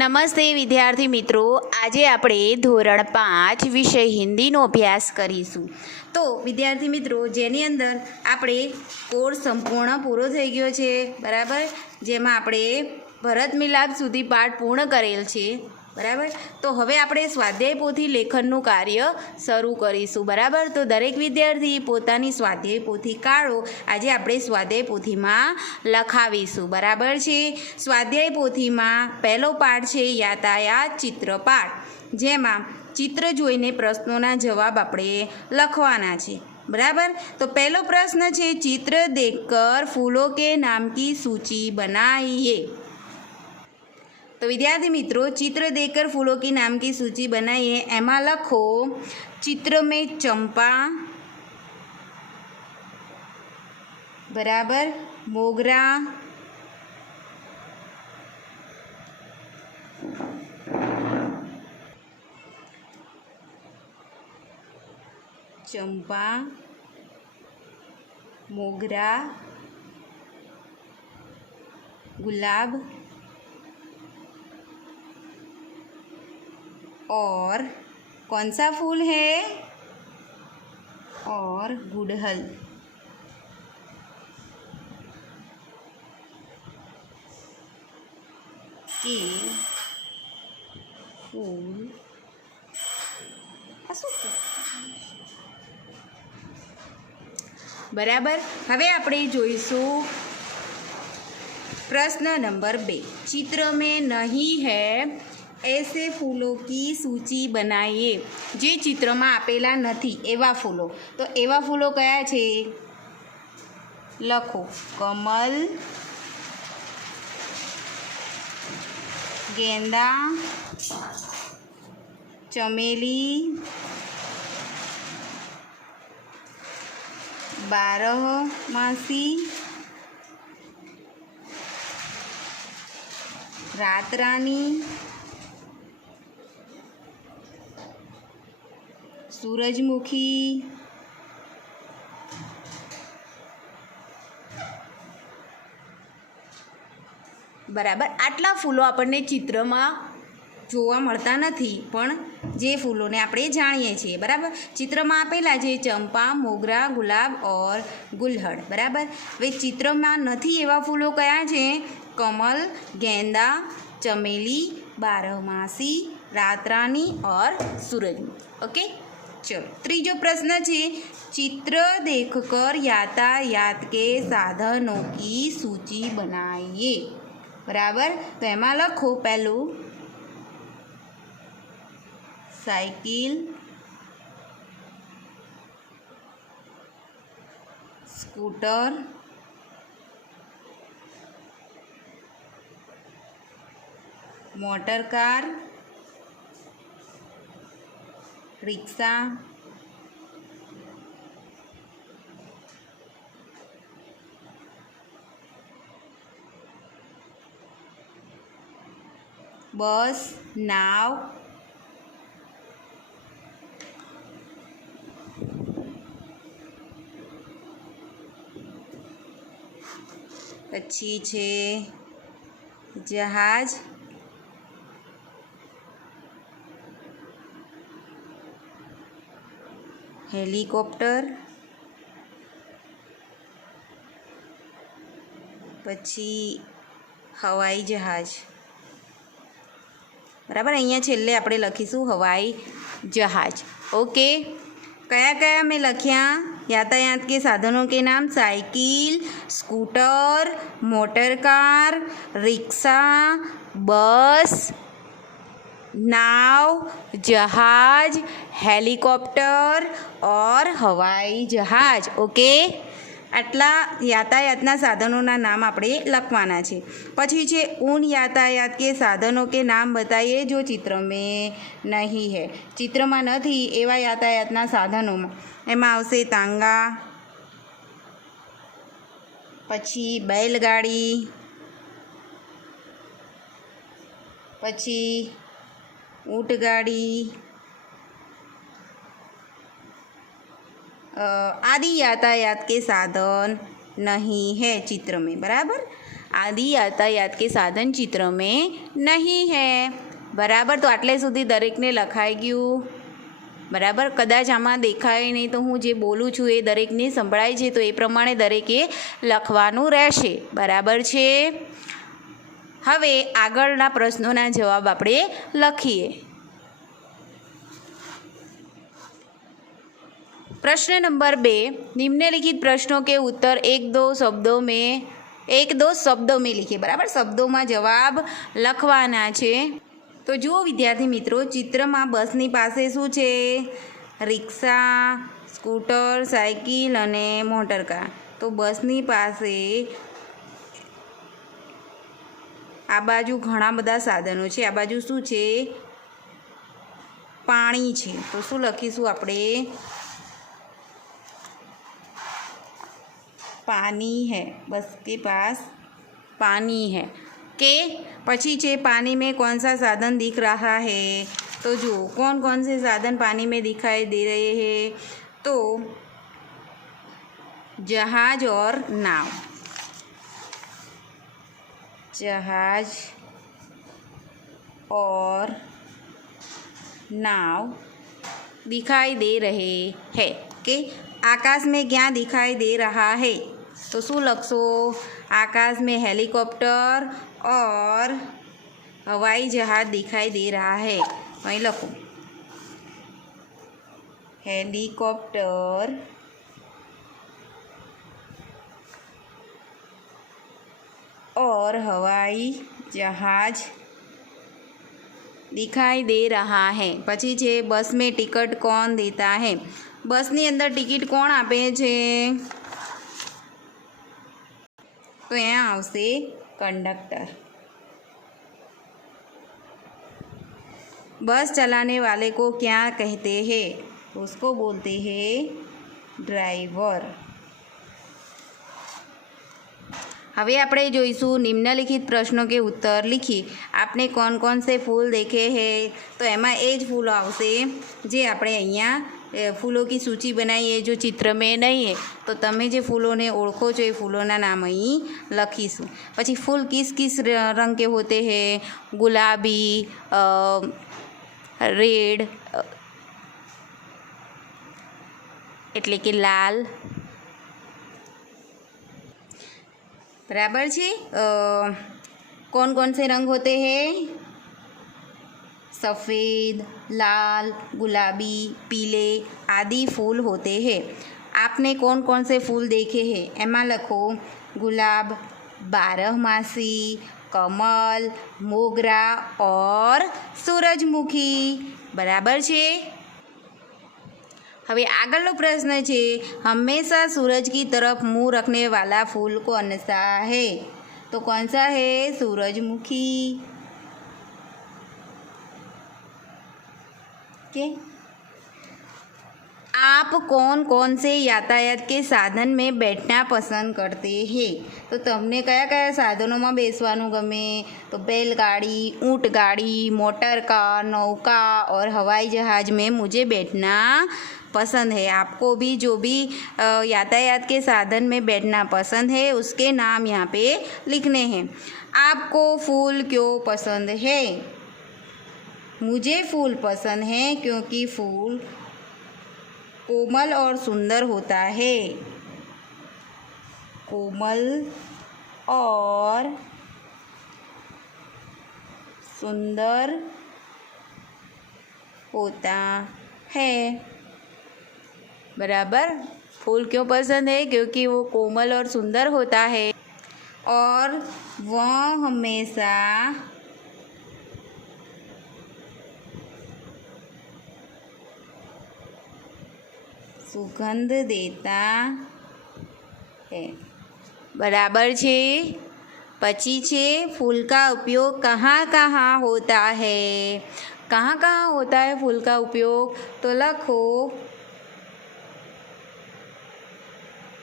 નમસ્તે વિદ્યાર્થી મિત્રો, આજે આપણે ધોરણ 5 વિષય હિન્દીનો અભ્યાસ કરીશું. તો વિદ્યાર્થી મિત્રો, જેની અંદર આપણે કોર્સ સંપૂર્ણ પૂરો થઈ ગયો છે, બરાબર. જેમાં આપણે ભરત મિલાપ સુધી પાઠ પૂર્ણ કરેલ છે, બરાબર. તો હવે આપણે સ્વાધ્યાય પોથી લેખનનું કાર્ય શરૂ કરીશું, બરાબર. તો દરેક વિદ્યાર્થી પોતાની સ્વાધ્યાય પોથી કાઢો. આજે આપણે સ્વાધ્યાય પોથીમાં લખાવીશું, બરાબર છે. સ્વાધ્યાય પોથીમાં પહેલો પાઠ છે યાતાયાત ચિત્રપાઠ, જેમાં ચિત્ર જોઈને પ્રશ્નોના જવાબ આપણે લખવાના છે, બરાબર. તો પહેલો પ્રશ્ન છે, ચિત્ર દેખકર ફૂલો કે નામ કી સૂચિ બનાइए. तो विद्यार्थी मित्रों, चित्र देखकर फूलों की नाम की सूची बनाइए. एमा लखो चित्र में चंपा, बराबर, मोगरा, चंपा, मोगरा, गुलाब और कौन सा फूल है, और गुड़हल. के फूल बराबर. हवे આપણે જોઈશું प्रश्न नंबर 2. चित्र में नहीं है ऐसे फूलों की सूची बनाइए. જે ચિત્રમાં આપેલા નથી એવા ફૂલો. તો એવા ફૂલો કયા છે? લખો કમલ, गेंदा, चमेली, बारहमासी, रात रानी, सूरजमुखी, બરાબર. આટલા ફૂલો આપણને ચિત્રમાં જોવા મળતા નથી, પણ જે ફૂલોને આપણે જાણીએ છીએ, બરાબર. ચિત્રમાં આપેલા છે ચંપા, મોગરા, ગુલાબ ઓર ગુલહડ, બરાબર. હવે ચિત્રમાં નથી એવા ફૂલો કયા છે? કમલ, गेंदा, चमेली, बारहमासी, रातरानी और सूरजमुखी. ओके, चलो ત્રીજો પ્રશ્ન છે, चित्र देखकर यातायात के साधनों की सूची बनाइए. बराबर. तो एमा लखो पहलू cycle, scooter, motor car, rickshaw, बस, नाव, પછી છે જહાજ, હેલિકોપ્ટર, પછી હવાઈ જહાજ, બરાબર. અહીંયા છેલ્લે આપણે લખીશું હવાઈ જહાજ. ઓકે, કયા કયા મેં લખ્યા? यातायात के साधनों के नाम cycle, scooter, motor car, rickshaw, बस, नाव, जहाज, हेलिकॉप्टर और हवाई जहाज. ओके, આટલા યાતાયાતના સાધનોના નામ આપણે લખવાના છે. પછી છે उन यातायात के साधनों के नाम बताइए जो चित्र में नहीं है. ચિત્રમાં નથી એવા યાતાયાતના સાધનોમાં એમાં આવશે તાંગા, પછી बैलगाड़ी, પછી ઊંટગાડી, आदि यातायात के साधन नहीं है चित्र में. बराबर. आदि यातायात के साधन चित्र में नहीं है। बराबर, तो आटले सुधी दरेकने लखाई गयुं। बराबर, कदाच आमां देखाय नहीं तो हूँ जे बोलूँ छूँ ए दरेकने संभळाय छे तो ए प्रमाणे दरेके लखवानुं रहेशे। बराबर छे। हवे आगळना प्रश्नोना जवाब आपणे लखीए। प्रश्न नंबर 2, निम्नलिखित प्रश्नों के उत्तर एक दो शब्दों में लिखिए। बराबर, शब्दों में जवाब लखवाना छे। तो जुओ विद्यार्थी मित्रों, चित्र में बसनी पासे शुं छे? रिक्शा, स्कूटर, साइकिल अने मोटरकार। तो बसनी पासे आ बाजू घणा बधा साधनों छे। आ बाजू शुं छे? पाणी छे। तो शुं लखीशुं आपणे? पानी है। बस के पास पानी है। के पछी छे पानी में कौन सा साधन दिख रहा है? तो जो कौन कौन से साधन पानी में दिखाई दे रहे हैं? तो जहाज और नाव। जहाज और नाव दिखाई दे रहे हैं। के आकाश में क्या दिखाई दे रहा है? तो शू लखशो? आकाश में हेलिकॉप्टर और हवाई जहाज दिखाई दे रहा है। वहीं लखो हेलिकॉप्टर और हवाई जहाज दिखाई दे रहा है। पछी छे बस में टिकट कौन देता है? बसनी अंदर टिकट कोण आपे छे? तो यहाँ आवशे कंडक्टर। बस चलाने वाले को क्या कहते हैं? उसको बोलते हैं ड्राइवर। हवे आपणे जोईशुं निम्नलिखित प्रश्नों के उत्तर लिखी। आपने कौन कौन से फूल देखे हैं? तो एमां ए ज फूल आवशे जे आपणे अहींया फूलों की सूची बनाई है जो चित्र में नहीं है। तो तमे जे फूलों ने ओळखो छो ए फूलों नाम अहीं लखीशुं। पछी फूल किस किस रंग के होते हैं? गुलाबी, रेड एटले के लाल। बराबर छे। कौन कौन से रंग होते हैं? सफ़ेद, लाल, गुलाबी, पीले आदि फूल होते हैं। आपने कौन कौन से फूल देखे हैं? एमा लखो गुलाब, बारहमासी, कमल, मोगरा और सूरजमुखी। बराबर छे। हवे आगळनो प्रश्न छे, हमेशा सूरज की तरफ मुँह रखने वाला फूल कौन सा है? तो कौन सा है? सूरजमुखी। के आप कौन कौन से यातायात के साधन में बैठना पसंद करते हैं? तो तमने कया कया साधनों में बेसवानुं गमे? तो बैलगाड़ी, ऊँटगाड़ी, मोटर कार, नौका और हवाई जहाज में मुझे बैठना पसंद है। आपको भी जो भी यातायात के साधन में बैठना पसंद है उसके नाम यहाँ पे लिखने हैं। आपको फूल क्यों पसंद है? मुझे फूल पसंद है क्योंकि फूल कोमल और सुंदर होता है। कोमल और सुंदर होता है। बराबर। फूल क्यों पसंद है? क्योंकि वो कोमल और सुंदर होता है और वह हमेशा सुगंध देता है। बराबर छे। पची छे फूल का उपयोग कहाँ कहाँ होता है? कहाँ कहाँ होता है फूल का उपयोग? तो लखो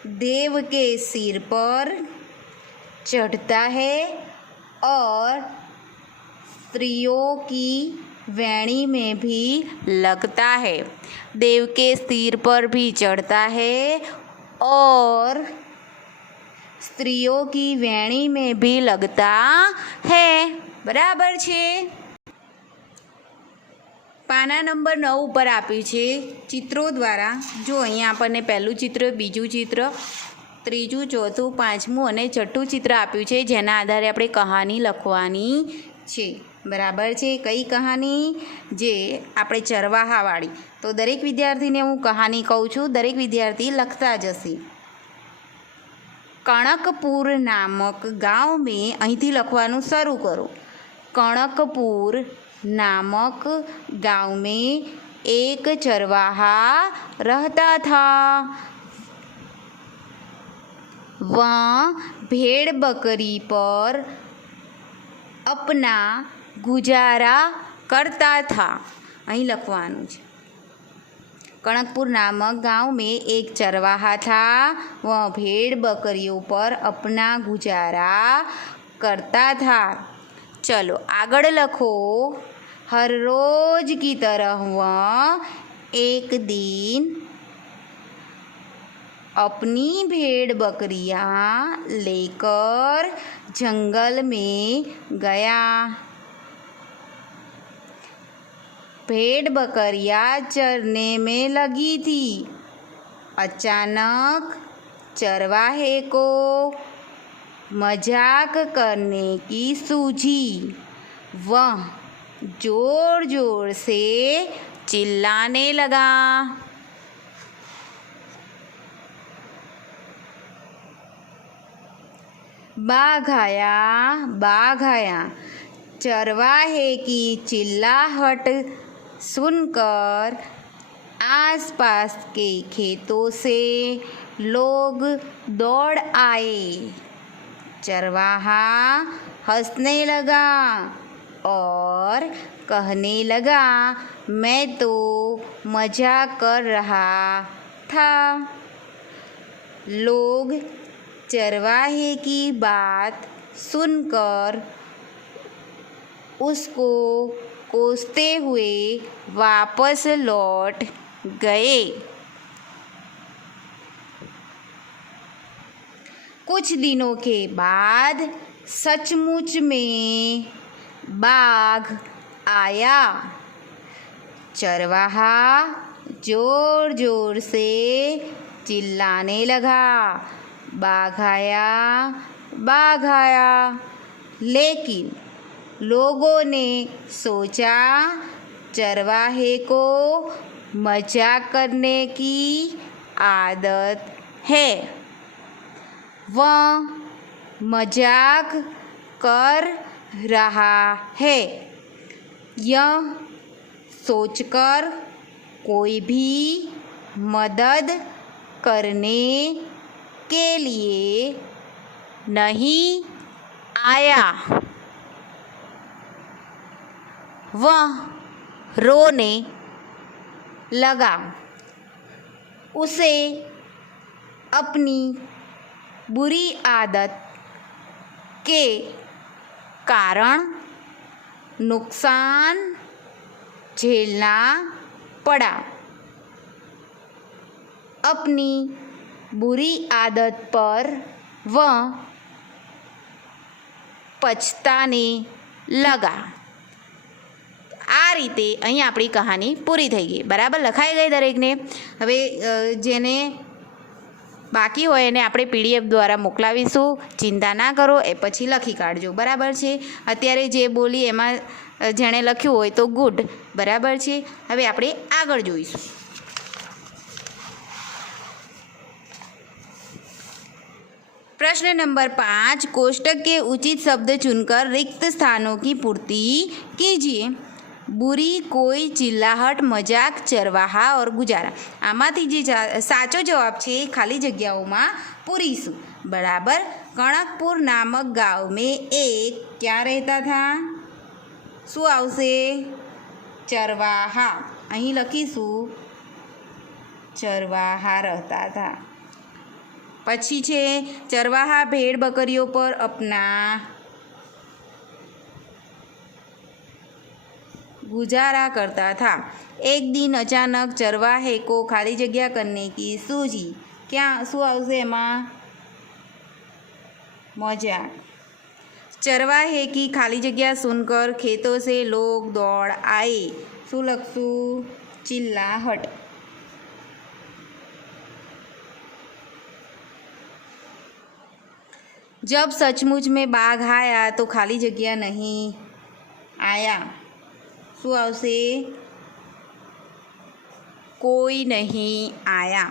देव के सिर पर चढ़ता है और स्त्रियों की वेणी में भी लगता है। देव के सिर पर भी चढ़ता है और स्त्रियों की वेणी में भी लगता है। बराबर छे। पाना नंबर 9 पर आप्યું છે ચિત્રો દ્વારા। જો અહીંયા આપણને પહેલું ચિત્ર, બીજું ચિત્ર, ત્રીજું, ચોથું, પાંચમું અને છઠ્ઠું ચિત્ર આપ્યું છે, જેના આધારે આપણે કહાની લખવાની છે। બરાબર છે। કઈ કહાની? જે આપણે ચરવાહાવાળી। તો દરેક વિદ્યાર્થીને હું કહાની કહું છું, દરેક વિદ્યાર્થી લખતા જશે। कणकपुर नामक गाँव में, અહીંથી લખવાનું શરૂ કરો। कणकपुर नामक गाँव में एक चरवाहा रहता था। वह भेड़ बकरी पर अपना गुजारा करता था। અહીં લખવાનું છે। कणकपुर नामक गांव में एक चरवाहा था। वह भेड़ बकरियों पर अपना गुजारा करता था। चलो आगड़ लखो। हर रोज की तरह वह एक दिन अपनी भेड़ बकरियां लेकर जंगल में गया। भेड़ बकरियां चरने में लगी थी। अचानक चरवाहे को मजाक करने की सूझी। वह जोर जोर से चिल्लाने लगा। बाघ आया, बाघ आया। चरवाहे की चिल्लाहट सुनकर आसपास के खेतों से लोग दौड़ आए। चरवाहा हंसने लगा और कहने लगा, मैं तो मजाक कर रहा था। लोग चरवाहे की बात सुनकर उसको कोसते हुए वापस लौट गए। कुछ दिनों के बाद सचमुच में बाघ आया। चरवाहा जोर जोर से चिल्लाने लगा, बाघ आया, बाघ आया। लेकिन लोगों ने सोचा चरवाहे को मजाक करने की आदत है, वह मजाक कर रहा है। यह सोचकर कोई भी मदद करने के लिए नहीं आया। वह रोने लगा। उसे अपनी बुरी आदत के कारण नुकसान झेलना पड़ा। अपनी बुरी आदत पर वह पछताने लगा। आ रीते અહીં આપણી કહાની પૂરી થઈ ગઈ। બરાબર લખાઈ ગઈ દરેકને। હવે જેને બાકી હોય એને આપણે PDF દ્વારા મોકલાવીશું। ચિંતા ના કરો, એ પછી લખી કાઢજો। બરાબર છે। અત્યારે જે બોલી એમાં જેણે લખ્યું હોય તો ગુડ। બરાબર છે। હવે આપણે આગળ જોઈશું। प्रश्न नंबर 5, कोष्टक के उचित शब्द चुनकर रिक्त स्थानों की पूर्ति कीजिए। बुरी कोई चिल्लाहट, मजाक, चरवाहा और गुजारा। आमांथी जे साचो जवाब छे खाली जग्याओमां पूरीशुं। बराबर। कणकपुर नामक गाँव में एक क्या रहता था? शुं आवशे? चरवाहा। અહીં લખીશું चरवाहा रहता था। પછી છે ચરવાહા ભેડ બકરીઓ પર अपना गुजारा करता था। एक दिन अचानक चरवाहे को खाली जगह करने की सूझी। क्या शू आवशे एमां? मजाक। चरवाहे की खाली जगह सुनकर खेतों से लोग दौड़ आए। શું લખશું? चिल्लाहट। जब सचमुच में बाघ आया तो खाली जगह नहीं आया। શું આવશે? कोई नहीं आया।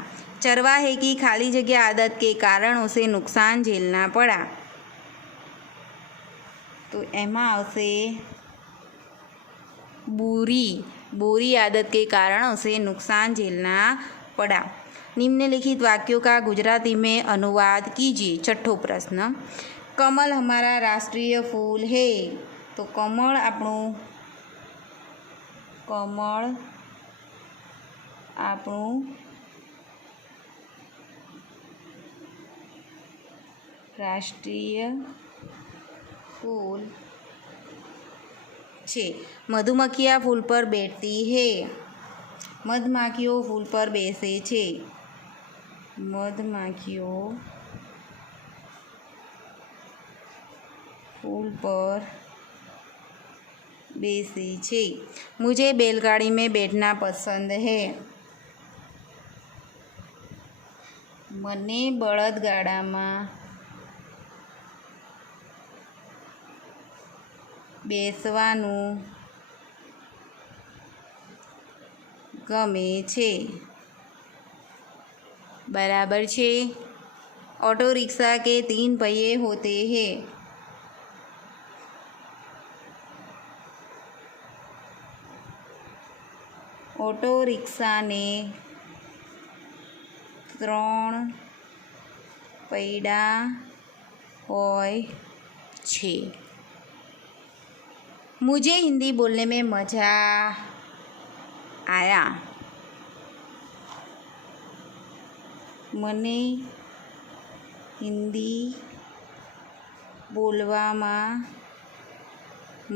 चरवाहे की खाली जगह आदत के कारण उसे नुकसान झेलना पड़ा। तो एमा आवशे बुरी आदत के कारण उसे नुकसान झेलना पड़ा। निम्नलिखित वाक्यों का गुजराती में अनुवाद कीजिए। छठो प्रश्न, कमल हमारा राष्ट्रीय फूल है। तो कमल આપણું રાષ્ટ્રીય फूल છે। મધુમક્ખિયા ફૂલ પર બેઠતી है। મધમાખીઓ ફૂલ પર બેસે છે। મધમાખીઓ फूल पर बेसे छे। मुझे बैलगाड़ी में बैठना पसंद है। मने बळदगाडामां बेसवानुं गमे छे। बराबर छे। ऑटो रिक्शा के 3 पहिए होते हैं। ऑटो रिक्शा ने 3 पૈડા होय छे। मुझे हिंदी बोलने में मज़ा आया। मने हिंदी बोलवामां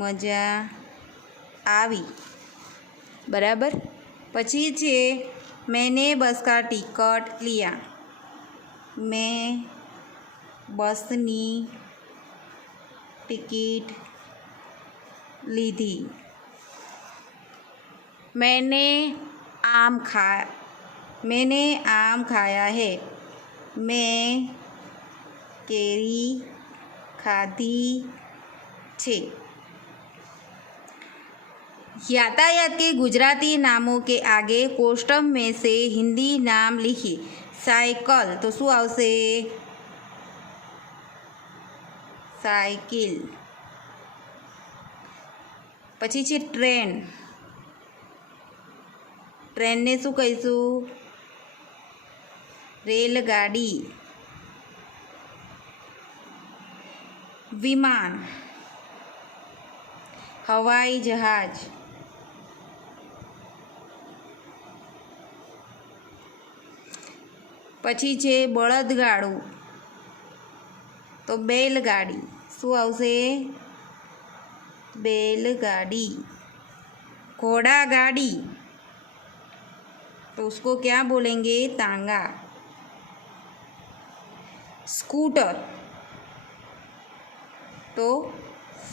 मजा आवी। बराबर। पछी छे मैंने बस का टिकट लिया। मैं बसनी टिकट लीधी। मैंने आम खाया है। मैं केरी खाधी छे। यातायात के गुजराती नामों के आगे कोष्टक में से हिंदी नाम लिखिए। साइकिल तो शू आवशे? साइकिल। पछी छे ट्रेन। ट्रेन ने शू कहीशुं? रेलगाड़ी। विमान, हवाई जहाज। पछी छे बळदगाडું तो बैलगाड़ी। शू आवशे? बैलगाड़ी। घोड़ा गाड़ी तो उसको क्या बोलेंगे? तांगा। स्कूटर तो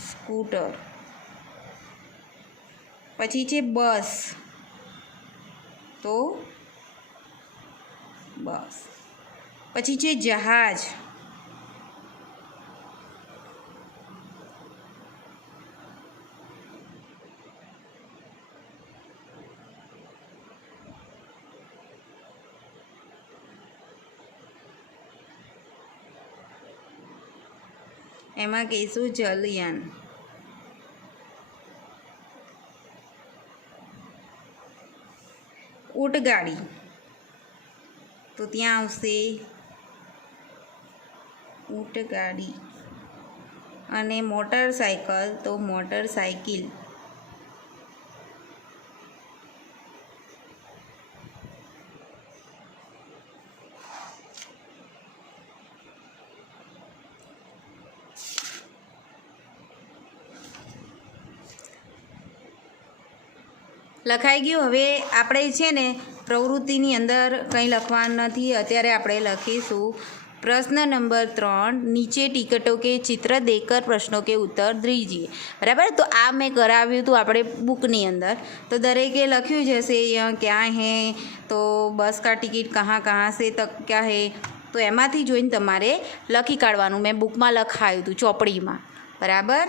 स्कूटर। पछी छे बस तो बस। पछी छे जहाज। एमां कहीशुं जलयान। ऊंटगाड़ी तो त्यां आवशे ऊंटगाड़ी। अने मोटरसाइकल तो मोटरसाइकिल। લખાઈ ગયું। હવે આપણે છે ને પ્રવૃત્તિની અંદર કંઈ લખવાનું નથી। અત્યારે આપણે લખીશું प्रश्न नंबर 3, नीचे टिकटों के चित्र देखकर प्रश्नों के उत्तर दीजिए। बराबर, तो आ मैं कराव्યું હતું આપણે બુકની અંદર, તો દરેકે લખ્યું જ હશે यहाँ क्या है, तो बस का टिकट कहाँ कहाँ से तक क्या है, તો એમાંથી જોઈને તમારે લખી કાઢવાનું। મેં બુકમાં લખાયું હતું ચોપડીમાં। બરાબર,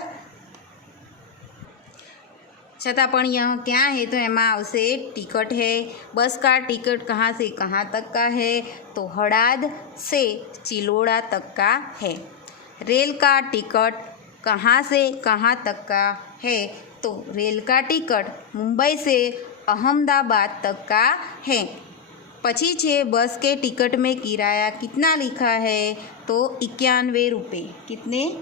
छता पण यहाँ क्या है, तो एमा आवशे टिकट है। बस का टिकट कहाँ से कहाँ तक का है, तो हड़ाद से चिलोड़ा तक का है। रेल का टिकट कहाँ से कहाँ तक का है, तो रेल का टिकट मुंबई से अहमदाबाद तक का है। पछी छे बस के टिकट में किराया कितना लिखा है, तो 91 रुपये। कितने?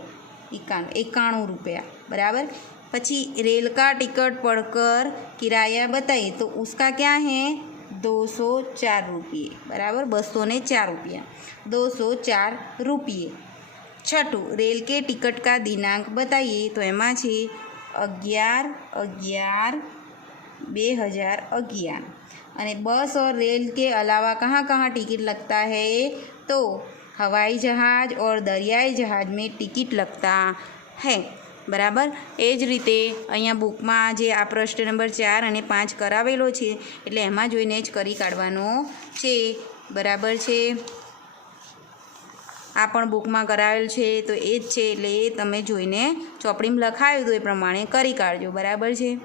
91 रुपया। बराबर, पछी रेल का टिकट पढ़कर किराया बताइए, तो उसका क्या है 204 रुपये। बराबर, 204 रुपया, 204 रुपये। छठू, रेल के टिकट का दिनांक बताइए, तो एमा छे 11/11/2011। अने बस और रेल के अलावा कहाँ कहाँ टिकट लगता है, तो हवाई जहाज़ और दरियाई जहाज़ में टिकट लगता है। बराबर, ए ज रीते अहींया बुकमां जे आ प्रश्न नंबर 4 અને 5 करावेलो छे, एटले एमां जोईने ज करी काढवानो छे। बराबर छे, आ पण बुकमां करावेल छे, तो ए ज छे, एटले तमे जोईने ચોપડીમાં લખાયું તો એ પ્રમાણે કરી કાઢજો। बराबर छे।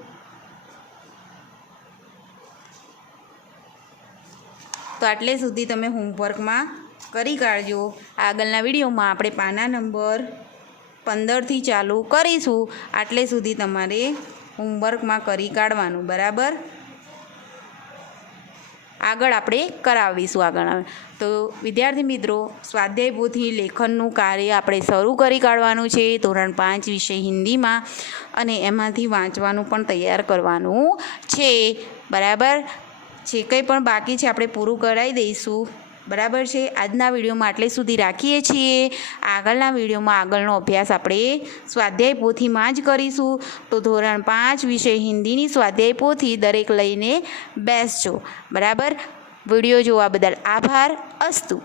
तो आटले सुधी तमे होमवर्क में करी काढजो। आगळना विडियोमां आपणे पाना नंबर 15 थी चालू करीशुं। आटले सुधी तमारे होमवर्क में करी काढवानुं। बराबर, आगळ आपणे करावीशुं। आगळ तो विद्यार्थी मित्रों, स्वाध्याय पोथी लेखननुं कार्य आपणे शरू करी काढवानुं छे धोरण 5 विषय हिंदी में, अने एमांथी वांचवानुं पण तैयार करवानुं छे। बराबर छे, कंई पण बाकी छे आपणे पूरुं करावी दईशुं। बराबर छे, आजना विडियो में आटले सुधी राखीए छीए। आगळना विडियो में आगळनो अभ्यास आपणे स्वाध्याय पोथीमां ज करीशुं। तो धोरण 5 विषय हिंदीनी स्वाध्याय पोथी दरेक लईने बेसजो। बराबर, विडियो जोवा बदल आभार। अस्तु।